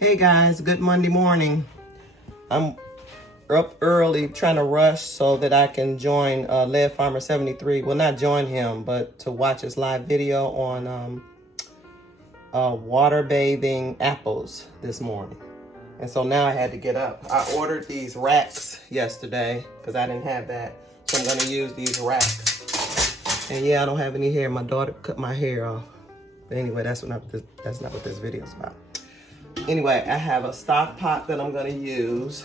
Hey guys, good Monday morning. I'm up early trying to rush so that I can join Lead Farmer 73. Well, not join him, but to watch his live video on water bathing apples this morning. And so now I had to get up. I ordered these racks yesterday because I didn't have that. So I'm going to use these racks. And yeah, I don't have any hair. My daughter cut my hair off. But anyway, that's not what this video is about. Anyway, I have a stock pot that I'm gonna use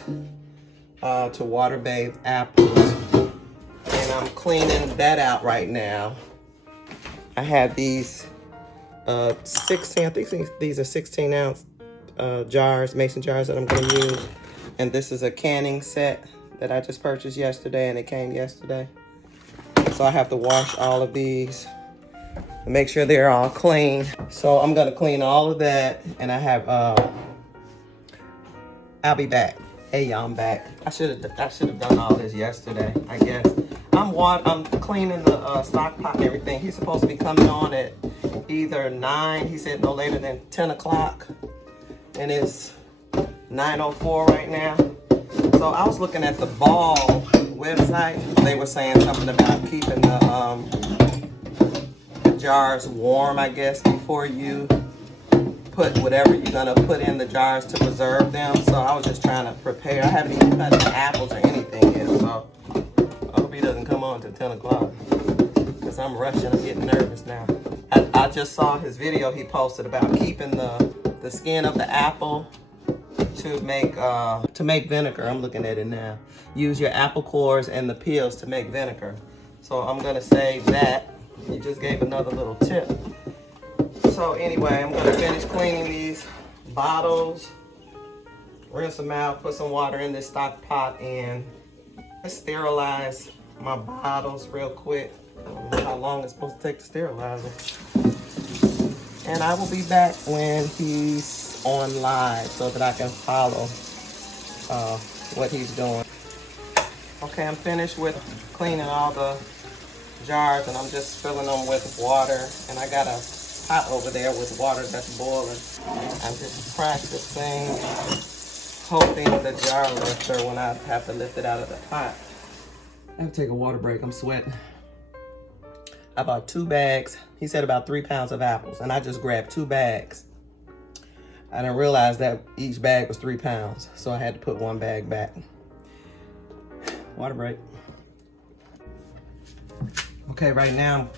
to water bathe apples. And I'm cleaning that out right now. I have these 16, I think these are 16 ounce jars, mason jars that I'm gonna use. And this is a canning set that I just purchased yesterday and it came yesterday. So I have to wash all of these. Make sure they're all clean. So I'm gonna clean all of that, and I have I'll be back. Hey y'all, I'm back. I should have done all this yesterday, I guess. I'm cleaning the stock pot and everything. He's supposed to be coming on at either 9, he said no later than 10 o'clock. And it's 9:04 right now. So I was looking at the Ball website. They were saying something about keeping the jars warm, I guess, before you put whatever you're gonna put in the jars to preserve them. So I was just trying to prepare. I haven't even cut the apples or anything yet, so I hope he doesn't come on till 10 o'clock because I'm rushing. I'm getting nervous now. I just saw his video he posted about keeping the skin of the apple to make vinegar. I'm looking at it now. Use your apple cores and the peels to make vinegar. So I'm gonna save that. He just gave another little tip. So anyway, I'm gonna finish cleaning these bottles, rinse them out, put some water in this stock pot, and sterilize my bottles real quick. I don't know how long it's supposed to take to sterilize them. And I will be back when he's on live so that I can follow what he's doing. Okay, I'm finished with cleaning all the jars and I'm just filling them with water, and I got a pot over there with water that's boiling. I'm just practicing holding the jar lifter when I have to lift it out of the pot. I have to take a water break, I'm sweating. I bought 2 bags. He said about 3 pounds of apples, and I just grabbed 2 bags. I didn't realize that each bag was 3 pounds, so I had to put 1 bag back. Water break. Okay, right now I'm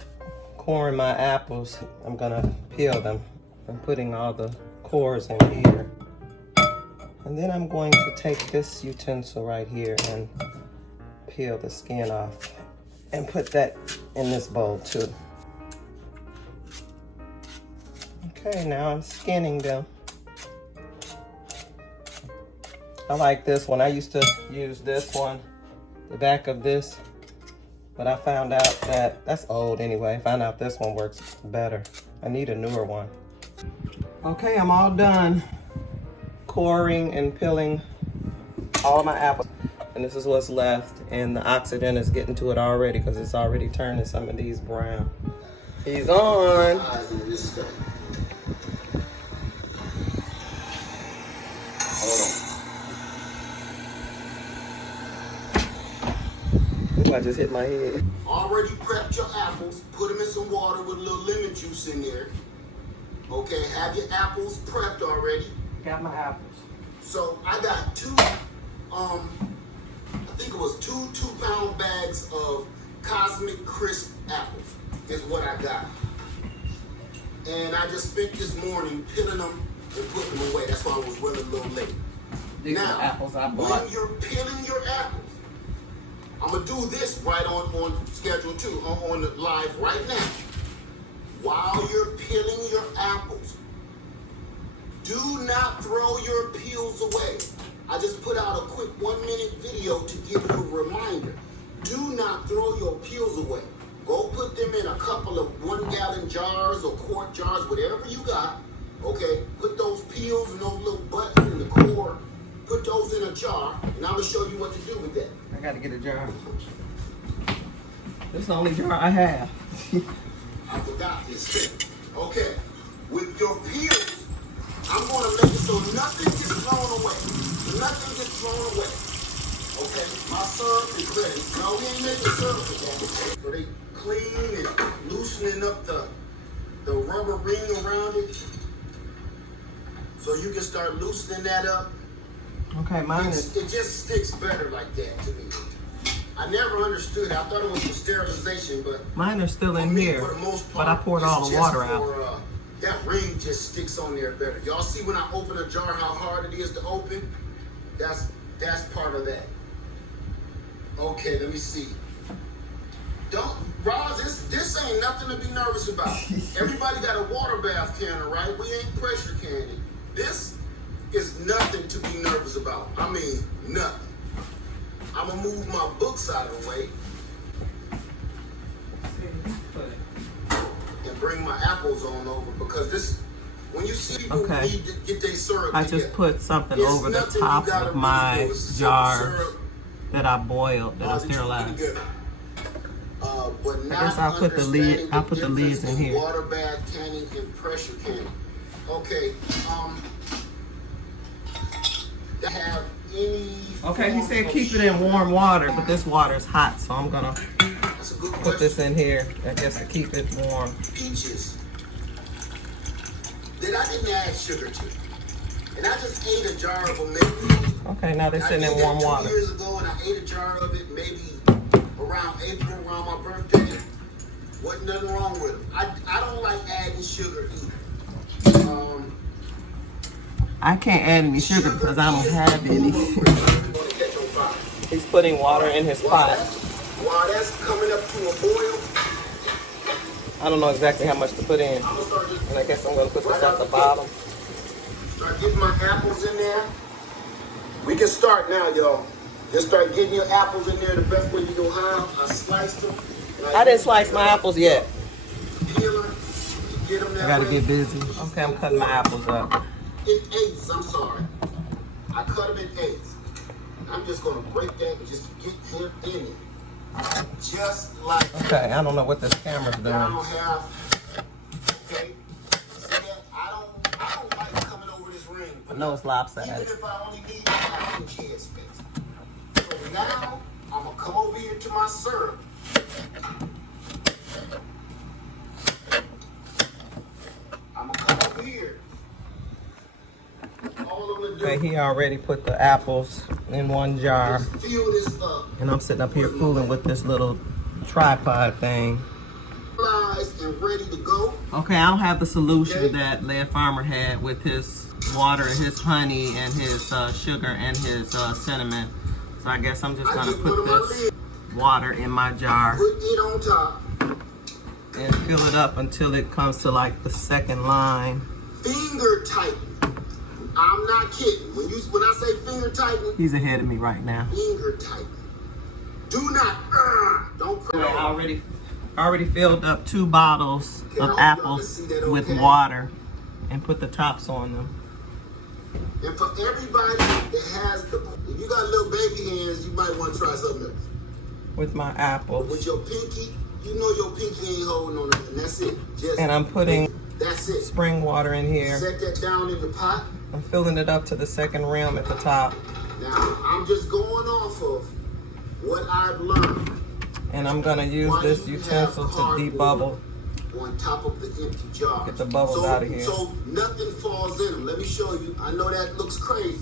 coring my apples. I'm gonna peel them. I'm putting all the cores in here. And then I'm going to take this utensil right here and peel the skin off and put that in this bowl too. Okay, now I'm skinning them. I like this one. I used to use this one, the back of this. But I found out that's old anyway. I found out this one works better. I need a newer one. Okay, I'm all done coring and peeling all of my apples. And this is what's left. And the oxidant is getting to it already because it's already turning some of these brown. He's on. I just hit my head. Already prepped your apples. Put them in some water with a little lemon juice in there. Okay, have your apples prepped already. Got my apples. So I got 2, I think it was 2 2-pound bags of Cosmic Crisp apples is what I got. And I just spent this morning peeling them and putting them away. That's why I was running a little late. These now, are apples I bought. when you're peeling your apples, I'm gonna do this right on schedule too, on the live right now. While you're peeling your apples, do not throw your peels away. I just put out a quick 1-minute video to give you a reminder. Do not throw your peels away. Go put them in a couple of 1-gallon jars or quart jars, whatever you got. Okay, put those peels and those little butts in the core, put those in a jar, and I'm gonna show you what to do with that. I gotta get a jar. This is the only jar I have. I forgot this. Okay, with your peels, I'm going to make it so nothing gets thrown away. Nothing gets thrown away. Okay, my syrup is ready. No, we ain't making syrup today. So they clean and loosening up the rubber ring around it. So you can start loosening that up. Okay, mine is. It just sticks better like that to me. I never understood. I thought it was for sterilization, but Mine are still in for me, here, for the most but I poured all it's the just water out. for, that ring just sticks on there better. Y'all see when I open a jar how hard it is to open? That's part of that. Okay, let me see. Roz, this ain't nothing to be nervous about. Everybody got a water bath canner, right? We ain't pressure canning. This is nothing to be nervous about. I mean, nothing. I'm gonna move my books out of the way and bring my apples on over because this, when you see people need to get their syrup I together, just put something it's over the nothing top you gotta of my really do. It's simple jars syrup, that I boiled, that I that you put sterilized. together. But I guess I'll put the lid. I'll put the lids in here. Water bath canning and pressure canning. Okay. Have any? Okay, he said keep it in warm water, but this water is hot, so I'm gonna That's a good put this in here. I guess to keep it warm. Peaches that I didn't add sugar to, and I just ate a jar of them. Maybe. Okay, now they're sitting in I did warm that 2 water. years ago, and I ate a jar of it maybe around April, around my birthday. Wasn't nothing wrong with them. I don't like adding sugar either. I can't add any sugar because I don't have any. He's putting water in his pot. While that's coming up to a boil, I don't know exactly how much to put in. And I guess I'm going to put this at the bottom. start getting my apples in there. We can start now, y'all. Just start getting your apples in there the best way you know how. I sliced them. I didn't slice my apples yet. Peeler, get them that I gotta way. get busy. Okay, I'm cutting my apples up. In eighths, I'm sorry. I cut them in eighths. I'm just gonna break that and just get him in it. Just like Okay, I don't know what this camera's I doing. don't have. Okay. See that? I don't like coming over this ring. I know it's Even lopsided. if I only need a inch head space. So now I'm gonna come over here to my syrup. I'm gonna come over here. All I'm gonna do Okay, he already put the apples in one jar. is fill this up. And I'm sitting up here fooling with this little tripod thing. Flies and ready to go. Okay, I don't have the solution that Lead Farmer had with his water and his honey and his sugar and his cinnamon. So I guess I'm just I gonna get one put of my this lids, water in my jar put it on top. and fill it up until it comes to like the second line. Finger tighten. I'm not kidding. When I say finger tighten, He's ahead of me right now. finger tighten. Do not don't I press. already filled up 2 bottles Okay, I of hope y'all can apples see that with okay. water and put the tops on them. And for everybody that has if you got little baby hands, you might want to try something else. With my With apples. your pinky, you know your pinky ain't holding on it, and that's it. Just And I'm putting that's it. spring water in here. Set that down in the pot. I'm filling it up to the second rim at the top. Now I'm just going off of what I've learned. And I'm gonna use Why this you utensil have to cardboard debubble. on top of the empty jar. Get the bubbles out of here. So nothing falls in them. Let me show you. I know that looks crazy,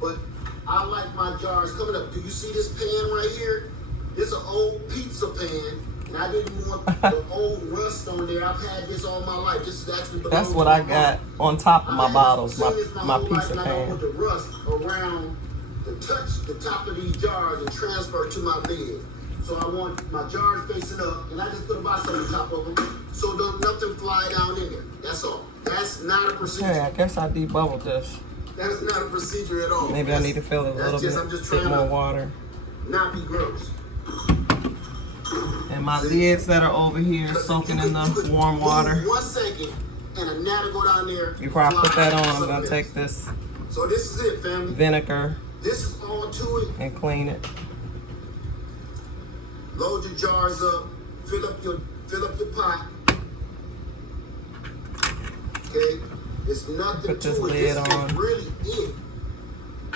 but I like my jars coming up. Do you see this pan right here? This is an old pizza pan, and I didn't want the old rust on there. I've had this all my life. This is actually That's what I got on top of my bottles, my pizza I don't pan. want the rust around to touch the top of these jars and transfer to my lid. So I want my jars facing up, and I just put a box on the top of them, so don't nothing fly down in there. That's all. That's not a procedure. Okay, I guess I debubbled this. That's not a procedure at all. Maybe I need to fill it a little I'm just bit trying more to water. not be gross. And my lids that are over here soaking in the warm water. 1 second, and a gnat will go down there. Before I put fly that on, I'm something gonna else. take this So this is it, family. vinegar This is all to it. and clean it. Load your jars up. Fill up your pot. Okay. It's nothing Put this to it. lid This on. is really it.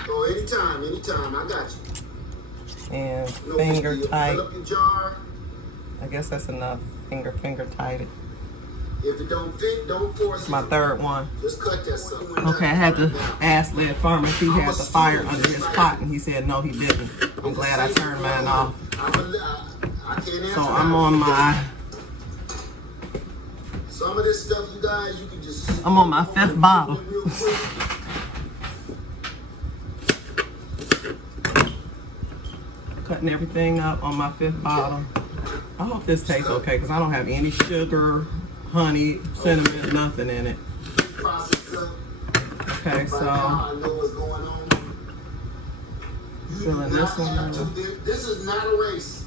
Oh, anytime. I got you. And No finger big deal. tight. Fill up your jar. I guess that's enough. Finger tight it. If it don't fit, don't force it. My third one. Just cut that stuff. Okay, I had to ask Led Farmer if he had the fire under his pot, and he said no, he didn't. I'm glad I turned mine off. I can't answer So I'm on my some of this stuff, you guys, you can just. I'm on my 5th bottle. Real quick. Cutting everything up on my 5th bottle. I hope this tastes okay because I don't have any sugar, honey, cinnamon, nothing in it. Okay, so I know what's going on. You filling do this not one have to- up. This is not a race.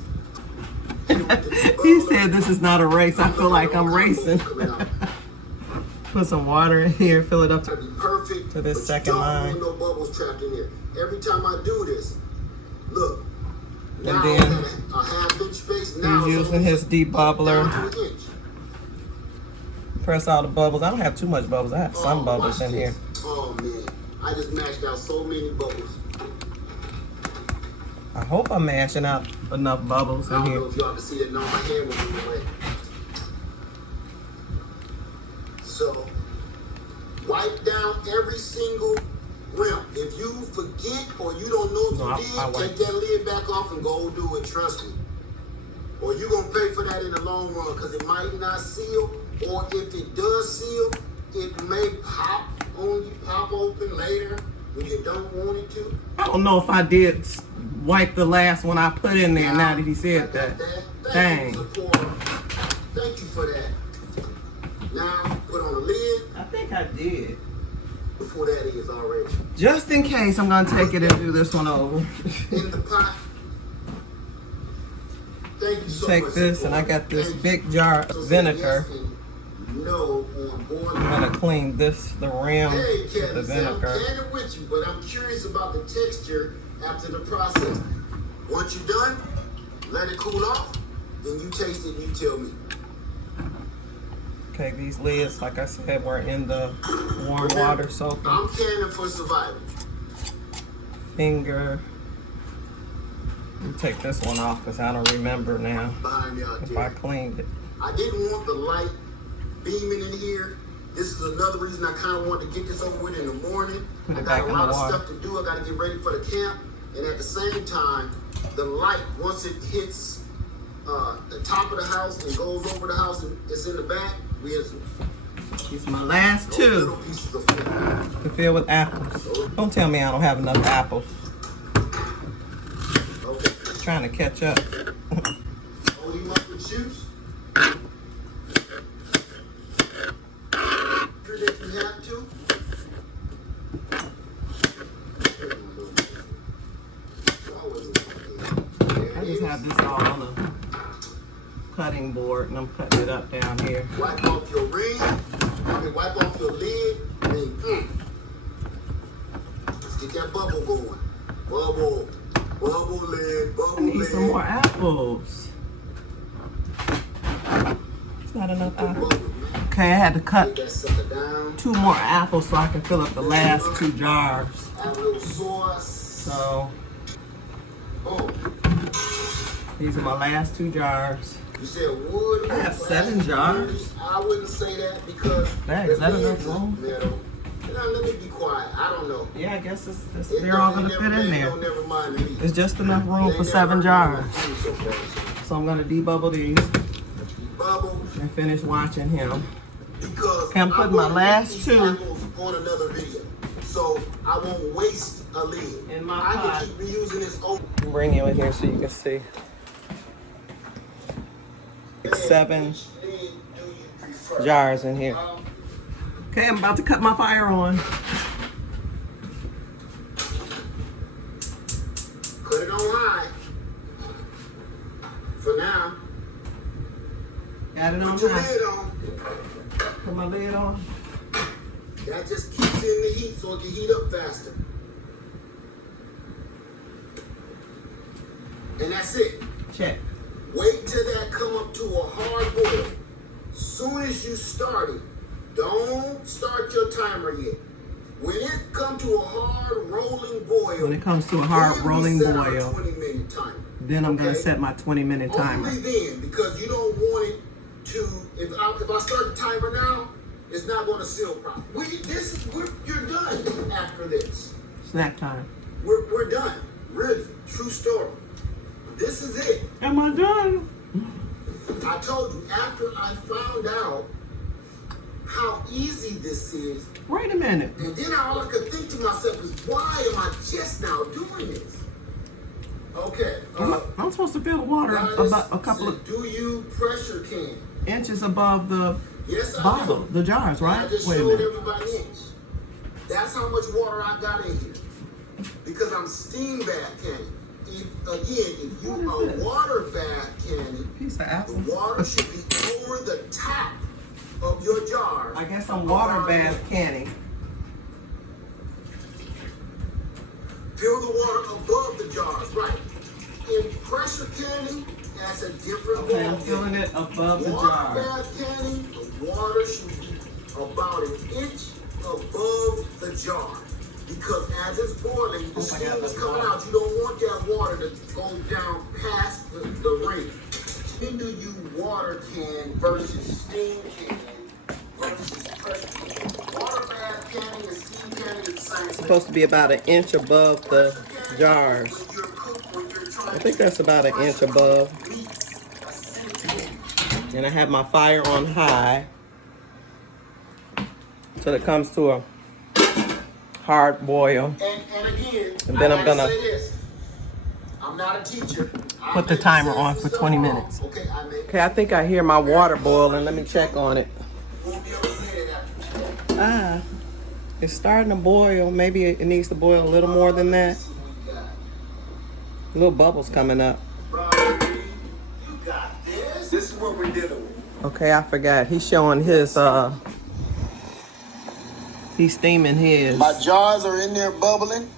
He said this is not a race. I feel like I'm racing. Put some water in here, fill it up To be perfect, to this but second you don't line. want no bubbles trapped in there. Every time I do this, look. Now then I'm at a half-inch space. Now he's it's using his almost debubbler. down to an inch. Press all the bubbles. I don't have too much bubbles. I have some Oh, bubbles watch in here. this. Oh man, I just mashed out so many bubbles. I hope I'm mashing out enough bubbles I in don't here. know if y'all can see it. No, my hand was in the way. So, wipe down every single rim. If you forget or you don't know if No, you I did, wipe. take that lid back off and go do it. Trust me. Or you're gonna pay for that in the long run because it might not seal, or if it does seal, it may pop open later when you don't want it to. I don't know if I did wipe the last one I put in there now that he said that. Thank Dang. you, thank you for that. Now put on the lid I think I did. before that is already Just in case, I'm gonna take it and do this one over. in the pot. Thank you so Take much. this, and I got this Thank you. big jar of So say vinegar. yes and no on board. I'm gonna clean the rim Hey, with the Kevin, I'm vinegar. candid with you, but I'm curious about the texture after the process. Once you're done, let it cool off, then you taste it and you tell me. Okay, these lids, like I said, were in the warm water soaking. I'm canning for survival. Finger. You take this one off because I don't remember now Behind me out if there. I cleaned it. I didn't want the light beaming in here. This is another reason I kind of wanted to get this over with in the morning. Put it I back got a in lot the of water. stuff to do. I got to get ready for the camp. And at the same time, the light, once it hits the top of the house and goes over the house and it's in the back, we have some These are my last little two pieces of film. to fill with apples. Don't tell me I don't have enough apples. Okay. Trying to catch up. Hold him up with juice. Sure that you have to. I just have this all on a cutting board and I'm cutting it up down here. Wipe off your ring. Wipe off your lid. And let's get that bubble going. Bubble. Bubble lid. I Bubble need lid. some more apples. It's not enough apples. Bubble, man. Okay, I had to Get cut that sucker down. 2 more apples so I can fill up the last 2 jars. Add a little sauce. So Oh, these are my last 2 jars. you said wood. I have 7 jars. I wouldn't say that because Dang, is that the enough lids room? metal. Now, let me be quiet. I don't know. Yeah, I guess It they're all don't- gonna it fit never- in it there. don't never mind me. It's just enough room It for ain't 7 never jars. mind me so far. So I'm gonna debubble these Bubble. and finish watching him. Because Okay, I'm putting my gonna last eat these 2 apples on another video. So I won't waste a lid. in my I pot. can keep reusing this old Bring you in here so you can see. 7 lid. Do you prefer? jars in here. Okay, I'm about to cut my fire on. Put it on high. For now. Got it on Put your high. lid on. Put my lid on. That just keeps it in the heat so it can heat up faster. And that's it. Check. Wait till that come up to a hard boil. Soon as you start it, Don't start your timer yet. When it comes to a hard rolling boil, When it comes to a hard then we rolling set our boil, 20-minute timer. then I'm gonna Okay? set my 20-minute timer. Only then, because you don't want it to. If I start the timer now, it's not going to seal properly. You're done after this. Snack time. We're done. Really, true story. This is it. Am I done? I told you after I found out how easy this is, Wait a minute. and then all I could think to myself is, why am I just now doing this? Okay. I'm supposed to fill the water about a couple of Do you pressure can? inches above the Yes, I bottle, do. the jars, right? I just Wait a showed minute. everybody inch. That's how much water I got in here. Because I'm steam bath canning. If you What is are this? water bath canning, Piece of apple. the water should be over the top of your jar. I guess I'm water bath canning. Fill the water above the jars, right? In pressure canning, that's a different Okay, I'm ballgame. filling it above the Water jar. bath canning, the water should be about an inch above the jar. Because as it's boiling, the Oh my steam God, is that's coming water. out. You don't want that water to go down past the ring. When do you water can versus steam can versus pressure can? Water bath canning and steam canning is the same thing. Supposed to be about an inch above the jars. I think that's about an inch above. And I have my fire on high. So it comes to a hard boil. And again, And then I'm gonna say this. I'm not a teacher. Put the timer on for 20 minutes. Okay, I think I hear my water boiling. Let me check on it. Ah, it's starting to boil. Maybe it needs to boil a little more than that. Little bubbles coming up. You got this. This is what we're dealing with. Okay, I forgot. He's showing his, he's steaming his. My jars are in there bubbling.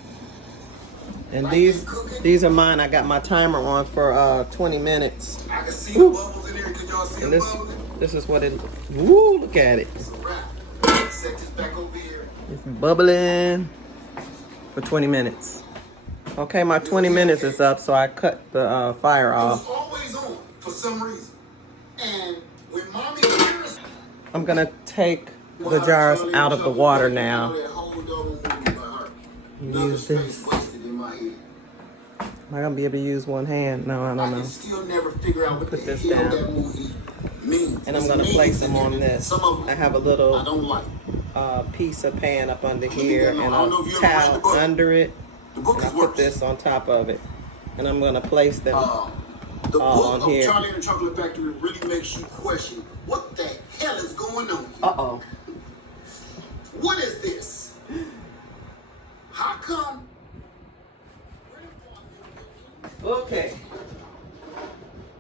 And these are mine. I got my timer on for 20 minutes. I can see the bubbles in there. Could y'all see And them bubbling? this is what it, woo, look at it. It's a wrap. Set this back over here. It's bubbling for 20 minutes. Okay, my 20 minutes is up, so I cut the fire It off. was always on for some reason. And when mommy hears I'm gonna take the jars out of the water now. Use this. Am I gonna be able to use one hand? No, I I don't can know. still never figure out what Put the this hell down. that movie means. And I'm It's gonna meanings place them in on there. this. Some of them I have a I little don't like. piece of pan up under here and I don't know a if you ever read the towel book. under it. The book And I is put worse. this on top of it. And I'm gonna place them. The on book of here. Charlie and the Chocolate Factory really makes you question what the hell is going on here? Uh-oh. What is this? How come? Okay.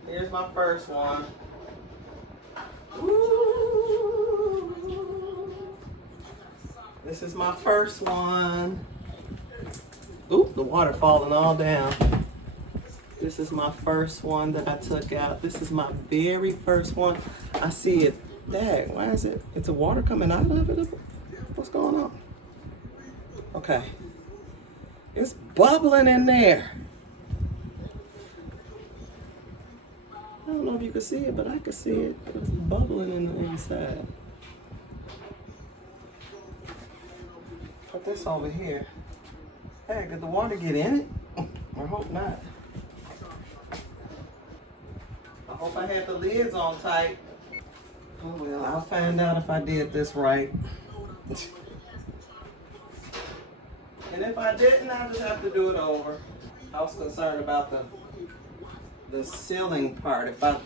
Here's my first one. This is my first one. Oop, the water falling all down. This is my first one that I took out. This is my very first one. I see it. Dang, why is it? Is the water coming out of it? What's going on? Okay. It's bubbling in there. I don't know if you can see it, but I can see it. It's bubbling in the inside. Put this over here. Hey, did the water get in it? I hope not. I hope I had the lids on tight. Oh well, I'll find out if I did this right. And if I didn't, I'll just have to do it over. I was concerned about the sealing part, if I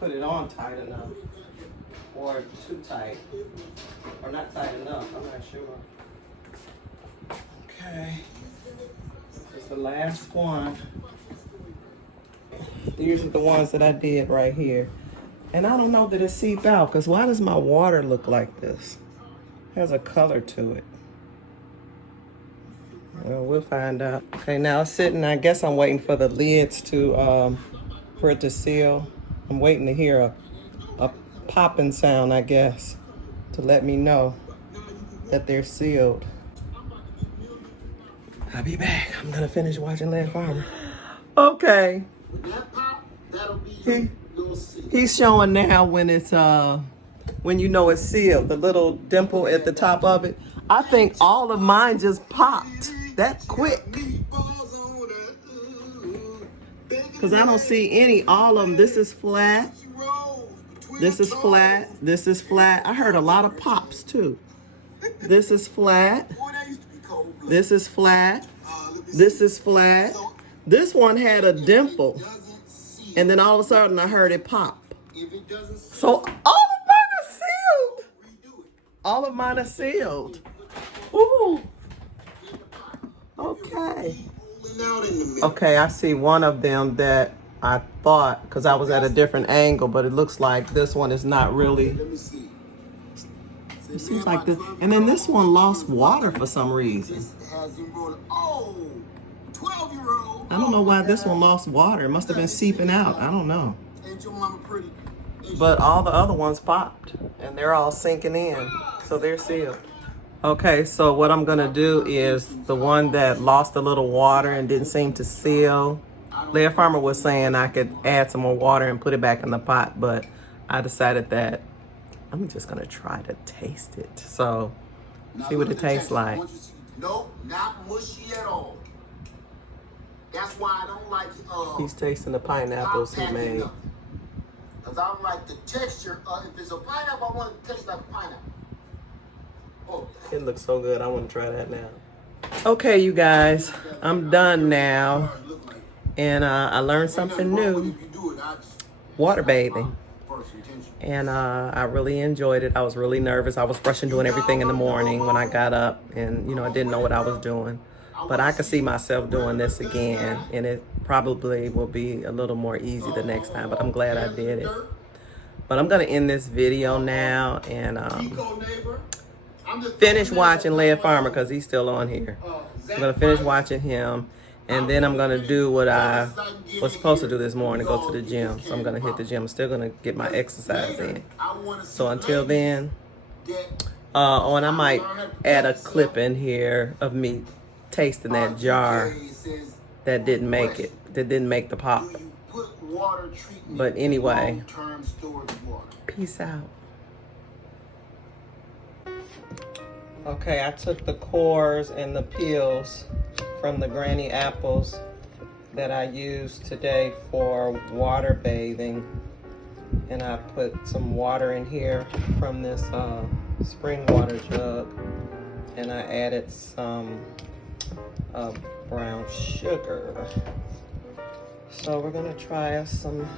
put it on tight enough or too tight or not tight enough, I'm not sure. Okay, this is the last one. These are the ones that I did right here. And I don't know that it seeped out, because why does my water look like this? It has a color to it. Well, we'll find out. Okay, now it's sitting, I guess I'm waiting for the lids to, for it to seal. I'm waiting to hear a popping sound, I guess, to let me know that they're sealed. I'll be back. I'm gonna finish watching Land Farmer. Okay. That pop, that'll be your little seal. He's showing now when it's when you know it's sealed, the little dimple at the top of it. I think all of mine just popped that quick. Cause I don't see any, all of them. This is flat. This is flat. This is flat. I heard a lot of pops too. This is flat. This is flat. This is flat. This one had a dimple. And then all of a sudden I heard it pop. So all of mine are sealed. All of mine are sealed. Ooh. Okay. Okay, I see one of them that I thought, because I was at a different angle, but it looks like this one is not really. It seems like this. And then this one lost water for some reason. I don't know why this one lost water. It must have been seeping out. I don't know. But all the other ones popped, and they're all sinking in, so they're sealed. Okay, so what I'm gonna do is the one that lost a little water and didn't seem to seal. Land Farmer was saying I could add some more water and put it back in the pot, but I decided that I'm just gonna try to taste it. So, see what it tastes like. No, not mushy at all. That's why I don't like He's tasting the pineapples he made. Because I don't like the texture. If it's a pineapple, I want it to taste like a pineapple. Oh. It looks so good. I want to try that now. Okay, you guys, I'm done now. And I learned something new. Water bathing. And I really enjoyed it. I was really nervous. I was rushing doing everything in the morning when I got up. And, you know, I didn't know what I was doing. But I could see myself doing this again. And it probably will be a little more easy the next time. But I'm glad I did it. But I'm going to end this video now. And finish watching Land Farmer because he's still on here. I'm going to finish watching him. And then I'm going to do what I was supposed to do this morning, go to the gym. So I'm going to hit the gym. I'm still going to get my exercise in. So until then, and I might add a clip in here of me tasting that jar that didn't make it, that didn't make the pop. But anyway, peace out. Okay, I took the cores and the peels from the granny apples that I used today for water bathing. And I put some water in here from this spring water jug. And I added some brown sugar. So we're gonna try some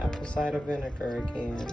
apple cider vinegar again.